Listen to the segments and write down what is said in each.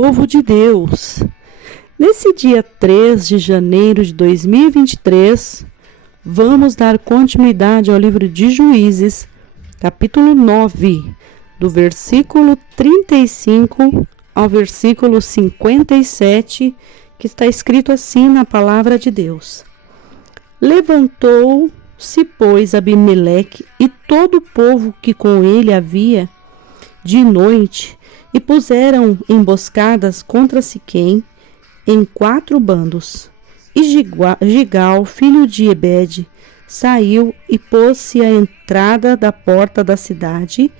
povo de Deus. Nesse dia 3 de janeiro de 2023, vamos dar continuidade ao livro de Juízes, capítulo 9, do versículo 35 ao versículo 57, que está escrito assim na palavra de Deus. Levantou-se, pois, Abimeleque e todo o povo que com ele havia de noite, e puseram emboscadas contra Siquém em 4 bandos. E Gigal, filho de Ebede, saiu e pôs-se à entrada da porta da cidade,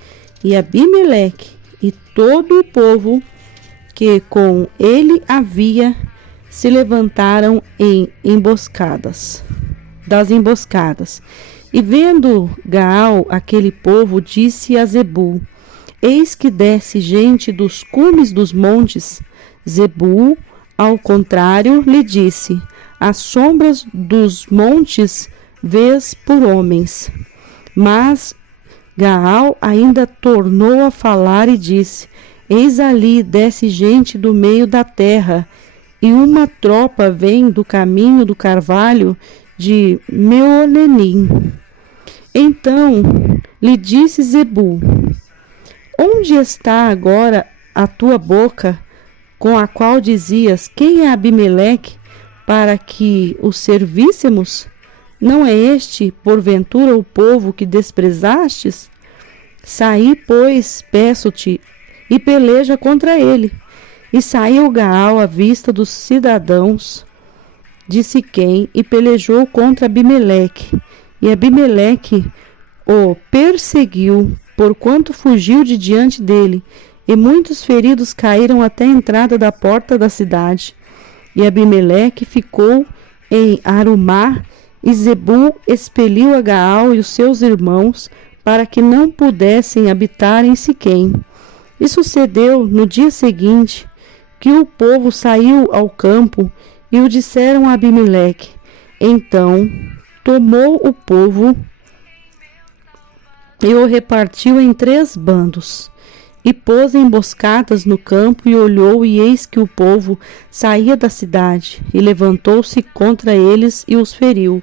e Abimeleque e todo o povo que com ele havia se levantaram em emboscadas. E vendo Gaal aquele povo, disse a Zebul: Eis que desce gente dos cumes dos montes. Zebul, ao contrário, lhe disse: As sombras dos montes vês por homens. Mas Gaal ainda tornou a falar e disse: Eis ali desce gente do meio da terra, e uma tropa vem do caminho do carvalho de Meonenim. Então lhe disse Zebul: Onde está agora a tua boca, com a qual dizias: Quem é Abimeleque, para que o servíssemos? Não é este, porventura, o povo que desprezastes? Saí, pois, peço-te, e peleja contra ele. E saiu Gaal à vista dos cidadãos de Siquém, e pelejou contra Abimeleque. E Abimeleque o perseguiu, porquanto fugiu de diante dele, e muitos feridos caíram até a entrada da porta da cidade. E Abimeleque ficou em Arumá, e Zebul expeliu a Gaal e os seus irmãos, para que não pudessem habitar em Siquém. E sucedeu no dia seguinte, que o povo saiu ao campo, e o disseram a Abimeleque. Então tomou o povo e o repartiu em 3 bandos, e pôs emboscadas no campo, e olhou, e eis que o povo saía da cidade, e levantou-se contra eles e os feriu.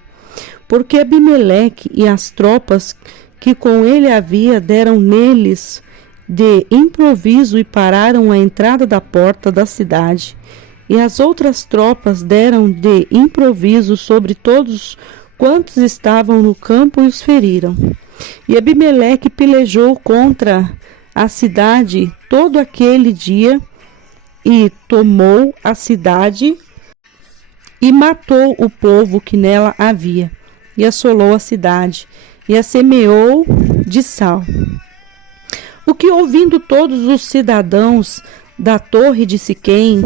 Porque Abimeleque e as tropas que com ele havia deram neles de improviso e pararam a entrada da porta da cidade. E as outras tropas deram de improviso sobre todos quantos estavam no campo e os feriram. E Abimeleque pelejou contra a cidade todo aquele dia, e tomou a cidade, e matou o povo que nela havia, e assolou a cidade, e a semeou de sal. O que, ouvindo todos os cidadãos da torre de Siquém,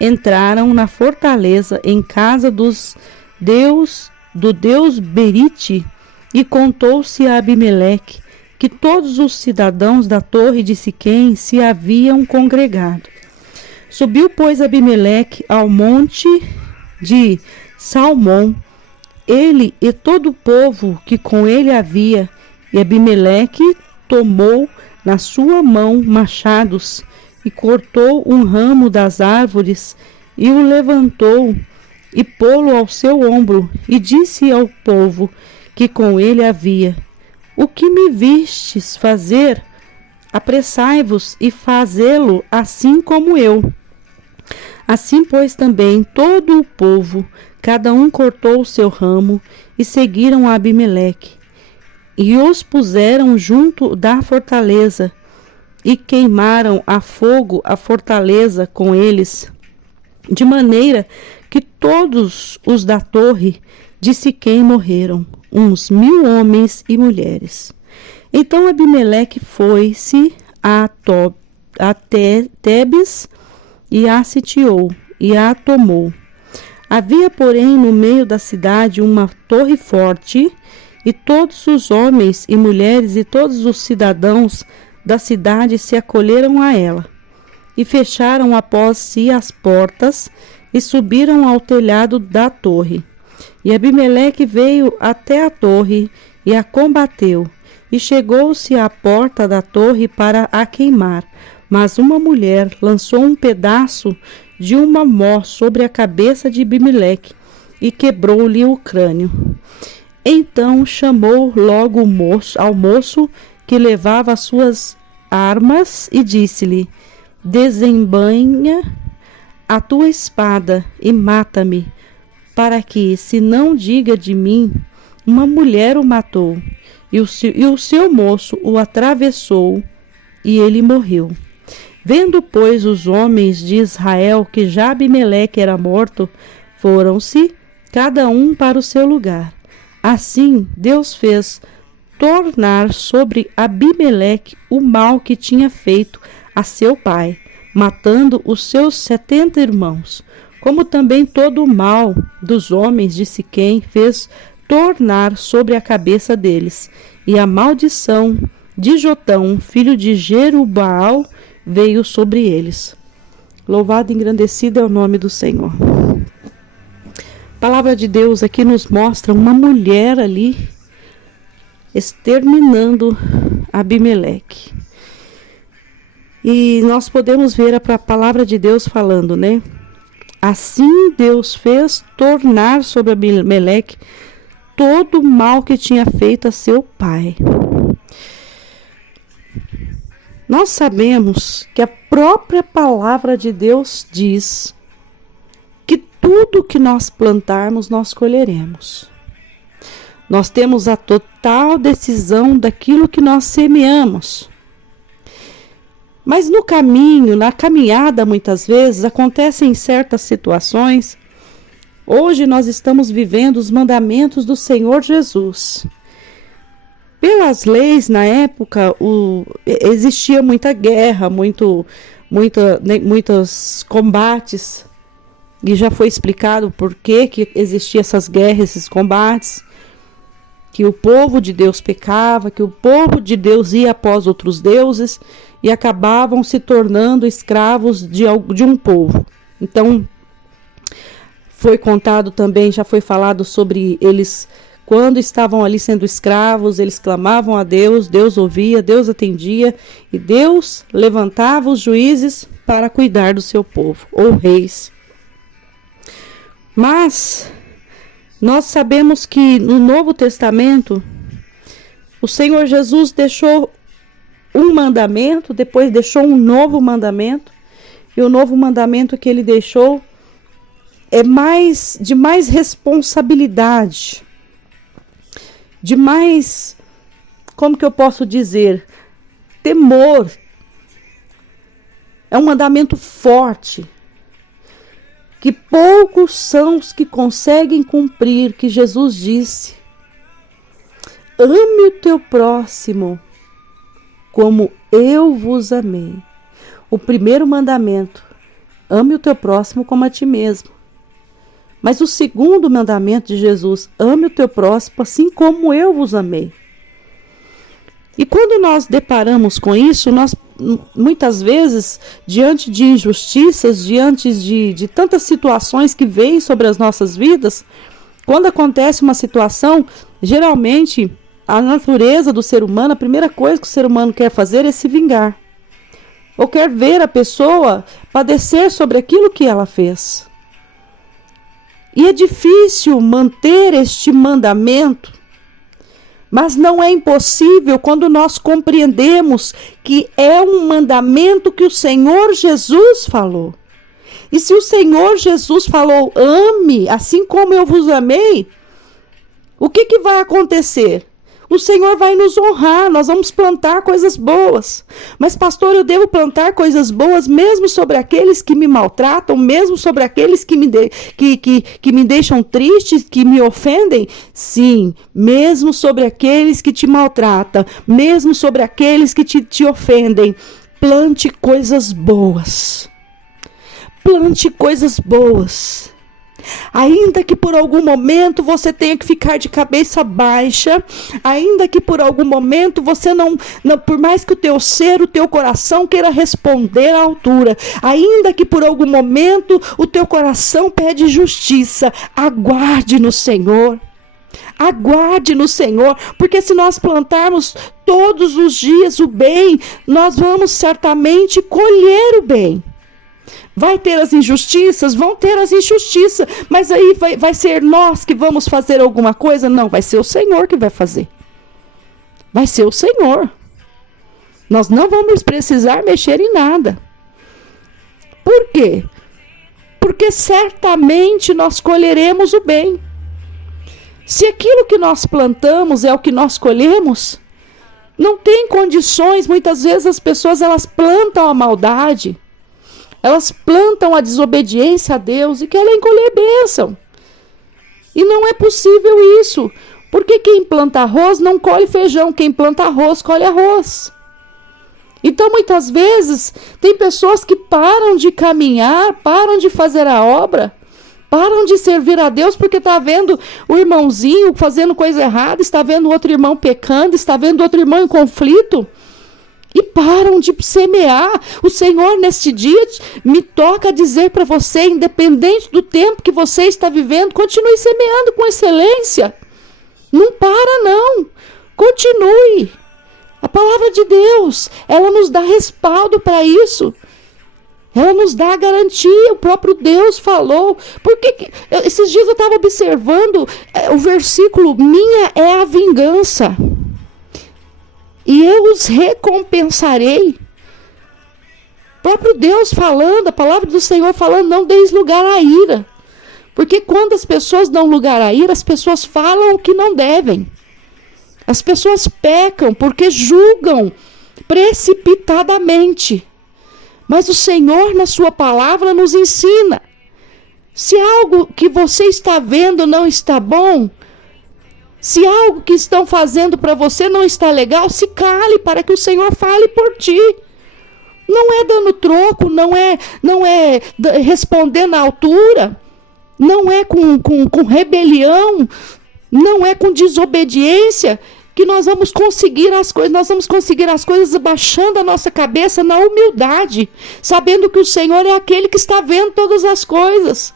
entraram na fortaleza em casa do deus Berite, e contou-se a Abimeleque que todos os cidadãos da torre de Siquém se haviam congregado. Subiu, pois, Abimeleque ao monte de Salmão, ele e todo o povo que com ele havia, e Abimeleque tomou na sua mão machados, e cortou um ramo das árvores, e o levantou, e pô-lo ao seu ombro, e disse ao povo que com ele havia: O que me vistes fazer? Apressai-vos e fazê-lo assim como eu. Assim, pois, também todo o povo, cada um cortou o seu ramo, e seguiram a Abimeleque, e os puseram junto da fortaleza, e queimaram a fogo a fortaleza com eles, de maneira que todos os da torre de Siquém morreram, uns 1000 homens e mulheres. Então Abimeleque foi-se a Tebes, e a sitiou, e a tomou. Havia, porém, no meio da cidade uma torre forte, e todos os homens e mulheres e todos os cidadãos da cidade se acolheram a ela, e fecharam após si as portas, e subiram ao telhado da torre. E Abimeleque veio até a torre, e a combateu, e chegou-se à porta da torre para a queimar, Mas uma mulher lançou um pedaço de uma mó sobre a cabeça de Abimeleque e quebrou-lhe o crânio. Então chamou logo ao moço que levava as suas armas e disse-lhe: desembainha a tua espada e mata-me, para que, se não diga de mim, uma mulher o matou. E o seu moço o atravessou e ele morreu. Vendo, pois, os homens de Israel que já Abimeleque era morto, foram-se, cada um para o seu lugar. Assim, Deus fez tornar sobre Abimeleque o mal que tinha feito a seu pai, matando os seus 70 irmãos, como também todo o mal dos homens de Siquém fez tornar sobre a cabeça deles. E a maldição de Jotão, filho de Jerubaal, veio sobre eles. Louvado e engrandecido é o nome do Senhor. A palavra de Deus aqui nos mostra uma mulher ali exterminando Abimeleque. E nós podemos ver a palavra de Deus falando, né? Assim Deus fez tornar sobre Abimeleque todo o mal que tinha feito a seu pai. Nós sabemos que a própria palavra de Deus diz que tudo que nós plantarmos, nós colheremos. Nós temos a total decisão daquilo que nós semeamos. Mas no caminho, na caminhada, muitas vezes, acontecem certas situações. Hoje nós estamos vivendo os mandamentos do Senhor Jesus. Pelas leis, na época, existia muita guerra, muitos combates. E já foi explicado por que existiam essas guerras, esses combates. Que o povo de Deus pecava, que o povo de Deus ia após outros deuses e acabavam se tornando escravos de um povo. Então, foi contado também, já foi falado sobre eles, quando estavam ali sendo escravos, eles clamavam a Deus, Deus ouvia, Deus atendia, e Deus levantava os juízes para cuidar do seu povo, ou reis. Mas nós sabemos que no Novo Testamento, o Senhor Jesus deixou um mandamento, depois deixou um novo mandamento, e o novo mandamento que ele deixou é de mais responsabilidade, de mais, como que eu posso dizer, temor. É um mandamento forte, que poucos são os que conseguem cumprir, que Jesus disse: ame o teu próximo como eu vos amei. O primeiro mandamento, ame o teu próximo como a ti mesmo. Mas o segundo mandamento de Jesus, ame o teu próximo assim como eu vos amei. E quando nós deparamos com isso, nós muitas vezes, diante de injustiças, diante de tantas situações que vêm sobre as nossas vidas, quando acontece uma situação, geralmente a natureza do ser humano, a primeira coisa que o ser humano quer fazer é se vingar. Ou quer ver a pessoa padecer sobre aquilo que ela fez. E é difícil manter este mandamento, mas não é impossível quando nós compreendemos que é um mandamento que o Senhor Jesus falou. E se o Senhor Jesus falou, ame assim como eu vos amei, o que vai acontecer? O Senhor vai nos honrar, nós vamos plantar coisas boas. Mas, pastor, eu devo plantar coisas boas mesmo sobre aqueles que me maltratam, mesmo sobre aqueles que me deixam tristes, que me ofendem? Sim, mesmo sobre aqueles que te maltratam, mesmo sobre aqueles que te ofendem. Plante coisas boas. Plante coisas boas. Ainda que por algum momento você tenha que ficar de cabeça baixa, ainda que por algum momento você não, por mais que o teu ser, o teu coração queira responder à altura, ainda que por algum momento o teu coração pede justiça, aguarde no Senhor. Aguarde no Senhor, porque se nós plantarmos todos os dias o bem, nós vamos certamente colher o bem. Vai ter as injustiças? Vão ter as injustiças, mas aí vai ser nós que vamos fazer alguma coisa? Não, vai ser o Senhor que vai fazer. Vai ser o Senhor. Nós não vamos precisar mexer em nada. Por quê? Porque certamente nós colheremos o bem. Se aquilo que nós plantamos é o que nós colhemos, não tem condições. Muitas vezes as pessoas elas plantam a maldade, elas plantam a desobediência a Deus e querem colher bênção. E não é possível isso, porque quem planta arroz não colhe feijão, quem planta arroz colhe arroz. Então, muitas vezes, tem pessoas que param de caminhar, param de fazer a obra, param de servir a Deus porque está vendo o irmãozinho fazendo coisa errada, está vendo outro irmão pecando, está vendo outro irmão em conflito, e param de semear. O Senhor, neste dia, me toca dizer para você, independente do tempo que você está vivendo, continue semeando com excelência. Não para, não. Continue. A palavra de Deus, ela nos dá respaldo para isso. Ela nos dá a garantia, o próprio Deus falou. Porque esses dias eu estava observando o versículo, minha é a vingança, e eu os recompensarei. O próprio Deus falando, a palavra do Senhor falando, não deis lugar à ira. Porque quando as pessoas dão lugar à ira, as pessoas falam o que não devem. As pessoas pecam porque julgam precipitadamente. Mas o Senhor, na sua palavra, nos ensina. Se algo que você está vendo não está bom, se algo que estão fazendo para você não está legal, se cale para que o Senhor fale por ti. Não é dando troco, não é responder na altura, não é com rebelião, não é com desobediência que nós vamos conseguir as coisas. Nós vamos conseguir as coisas abaixando a nossa cabeça na humildade, sabendo que o Senhor é aquele que está vendo todas as coisas.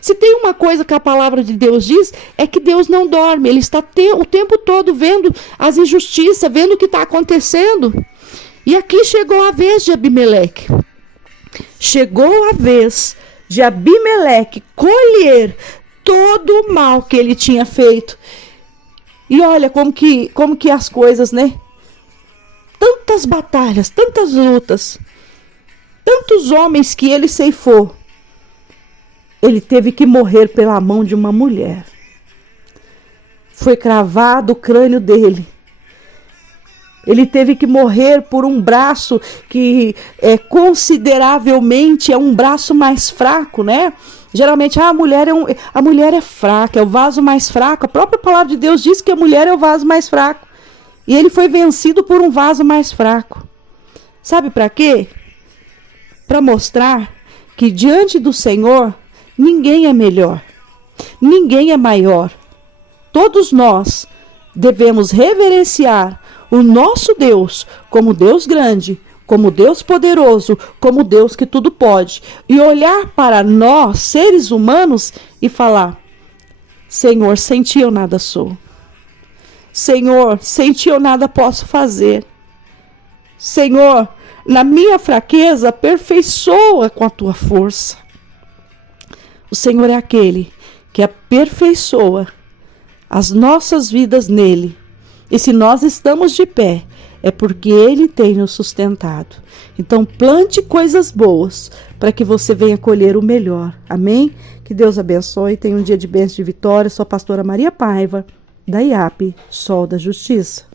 Se tem uma coisa que a palavra de Deus diz, é que Deus não dorme. Ele está o tempo todo vendo as injustiças, vendo o que está acontecendo. E aqui chegou a vez de Abimeleque. Chegou a vez de Abimeleque colher todo o mal que ele tinha feito. E olha como que as coisas, né? Tantas batalhas, tantas lutas, tantos homens que ele ceifou. Ele teve que morrer pela mão de uma mulher. Foi cravado o crânio dele. Ele teve que morrer por um braço que consideravelmente é um braço mais fraco, né? Geralmente a mulher é fraca, é o vaso mais fraco. A própria palavra de Deus diz que a mulher é o vaso mais fraco. E ele foi vencido por um vaso mais fraco. Sabe para quê? Para mostrar que diante do Senhor ninguém é melhor, ninguém é maior. Todos nós devemos reverenciar o nosso Deus como Deus grande, como Deus poderoso, como Deus que tudo pode. E olhar para nós, seres humanos, e falar: Senhor, sem ti eu nada sou. Senhor, sem ti eu nada posso fazer. Senhor, na minha fraqueza, aperfeiçoa com a tua força. O Senhor é aquele que aperfeiçoa as nossas vidas nele. E se nós estamos de pé, é porque Ele tem nos sustentado. Então plante coisas boas para que você venha colher o melhor. Amém? Que Deus abençoe. Tenha um dia de bênção e de vitória. Sou a pastora Maria Paiva, da IAP, Sol da Justiça.